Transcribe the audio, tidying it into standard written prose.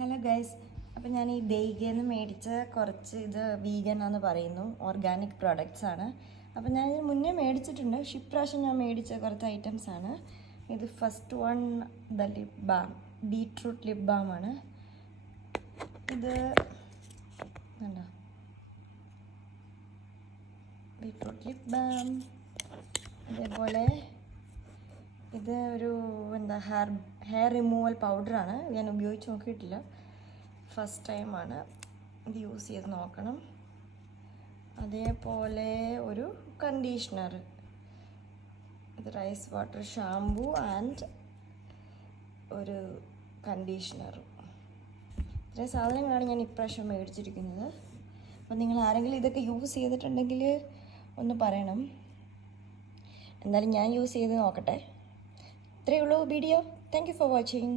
Hello guys, അപ്പോൾ ഞാൻ ഈ ബേഗയിൽ നിന്ന് മേടിച്ച കുറച്ച് ഇത് വീഗൻ ആണെന്ന് പറയുന്നു, ഓർഗാനിക് പ്രോഡക്റ്റ്സ് ആണ്. അപ്പോൾ ഞാൻ ഇത് മുന്നേ മേടിച്ചിട്ടുണ്ട്, പക്ഷേ ഇപ്രാവശ്യം ഞാൻ മേടിച്ച കുറച്ച് ഐറ്റംസ് ആണ്. ഇത് first one the lip balm, beetroot lip balm ആണ്. ഇത് കണ്ടോ, ബീട്രൂട്ട് ലിപ് ബാം. അതേപോലെ ഇത് ഒരു ഹെയർ റിമൂവൽ പൗഡറാണ്. ഞാൻ ഉപയോഗിച്ച് നോക്കിയിട്ടില്ല, ഫസ്റ്റ് ടൈമാണ് ഇത് യൂസ് ചെയ്ത് നോക്കണം. അതേപോലെ ഒരു കണ്ടീഷണർ, ഇത് റൈസ് വാട്ടർ ഷാംപൂ ആൻഡ് ഒരു കണ്ടീഷണറും. ഇത്രയും സാധനങ്ങളാണ് ഞാൻ ഇപ്രാവശ്യം മേടിച്ചിരിക്കുന്നത്. അപ്പം നിങ്ങൾ ആരെങ്കിലും ഇതൊക്കെ യൂസ് ചെയ്തിട്ടുണ്ടെങ്കിൽ ഒന്ന് പറയണം. എന്തായാലും ഞാൻ യൂസ് ചെയ്ത് നോക്കട്ടെ. ഇത്രയേ ഉള്ളൂ video. Thank you for watching.